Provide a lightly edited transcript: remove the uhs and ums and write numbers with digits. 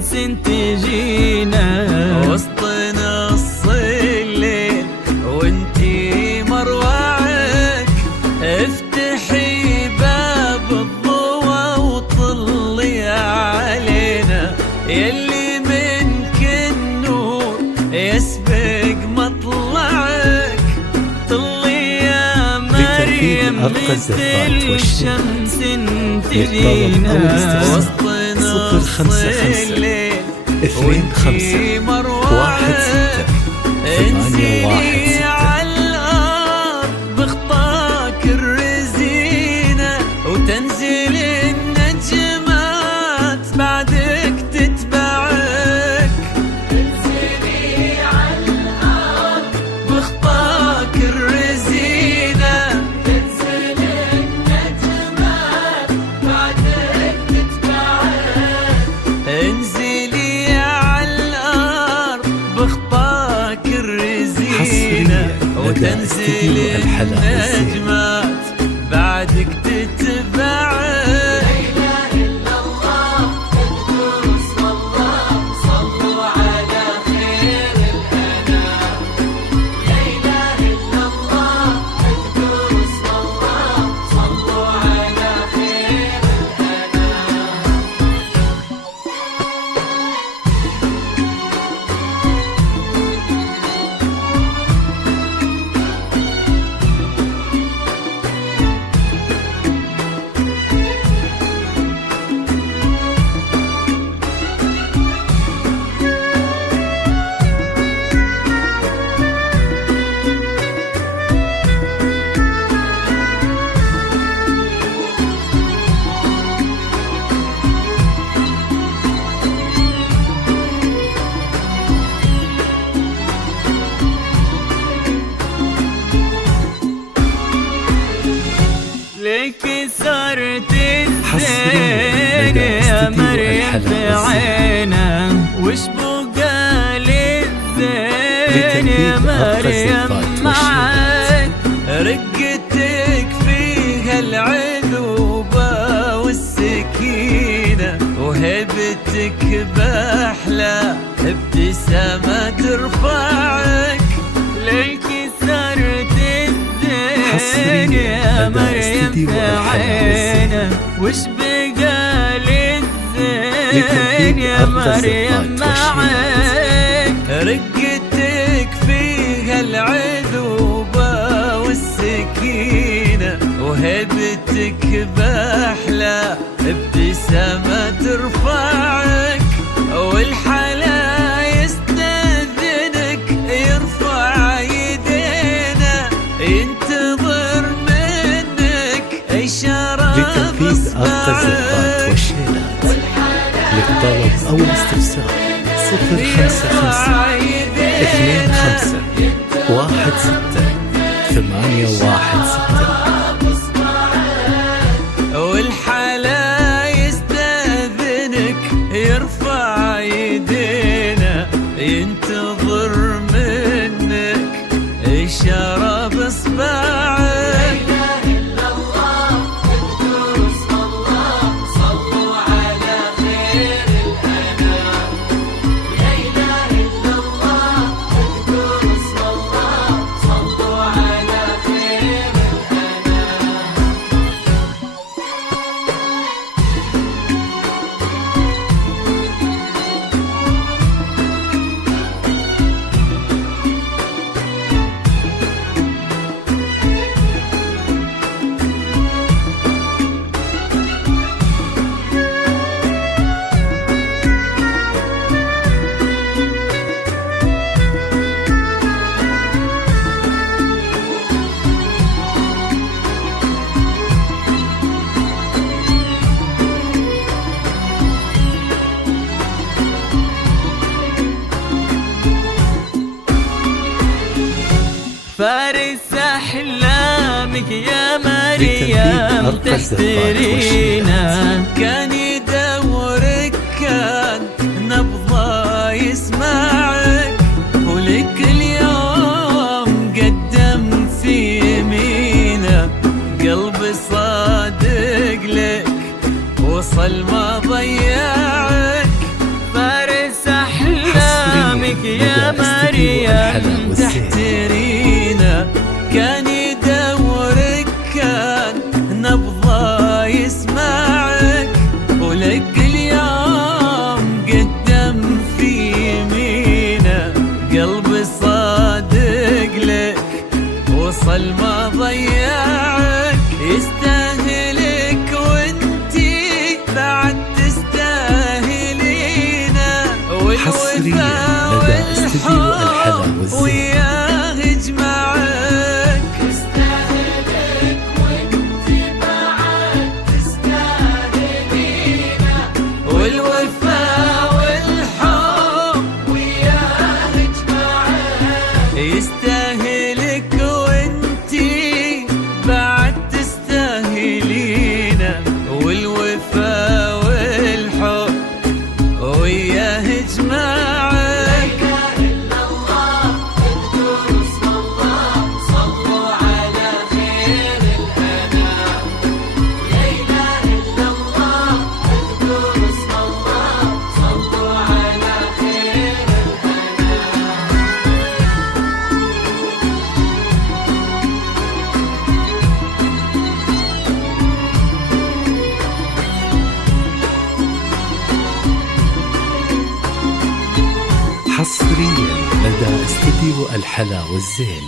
شمس تجينا وسط نص الليل وانتي مروعك، افتحي باب الضوى وطلي علينا، يلي منك النور يسبق مطلعك، طلي يا مريم مثل الشمس تجينا وسط نص الليل وانتي مروعك، انزلي عالارض بخطاك الرزينة وتنزل النجمات بعدك تتبعك، انزلي عالارض بخطاك الرزينة تنزل النجمات بعدك تتبعك، انزلي عالارض بخطاك الرزينة وتنزل النجمات بعدك تتبعك. لا إله إلا الله اذكروا اسم الله صلوا على خير الأنام، لا إله إلا الله اذكروا اسم الله صلوا على خير الأنام. ليك صرت الزين يا مريم في عينا، وش بقى للزين يا مريم معاك، رقتك فيها العذوبة والسكينة، وهبتك بأحلى ابتسامة ترفعك، ليك صرت الزين يا مريم في عينا، وش بقى للزين يا مريم معاك، رقتك فيها العذوبة والسكينة، وهبتك بأحلى ابتسامة ترفعك، والحلا يستأذنك يرفع يدينا، ينتظر منك إشارة بإصبعك. للطلب أو الاستفسار 055 25 16 816. والحلا يستأذنك يرفع يدينا، ينتظر منك إشارة بإصبعك. فارس أحلامك يا مريم تشترينا، كان يدورك كان نبضة يسمعك، ولك اليوم قدم في يمينه، قلبي صادق لك وصل ما ضيعك، الحلا والزين. تحترينا كان يدورك كان نبضه يسمعك، ولك اليوم قدم في يمينه، قلبي صادق لك وصل ما ضيعك، يستاهلك وانتي بعد تستاهلينا، حصريا لدى استديو الحلا والزين وياه يجمعك، يستاهلك وانتي بعد تستاهلينا، والوفاء والحب وياه يجمعك، يستاهلك وانتي بعد تستاهلينا، والوفاء والحب وياه يجمعك. حصريا لدى استديو الحلا والزين.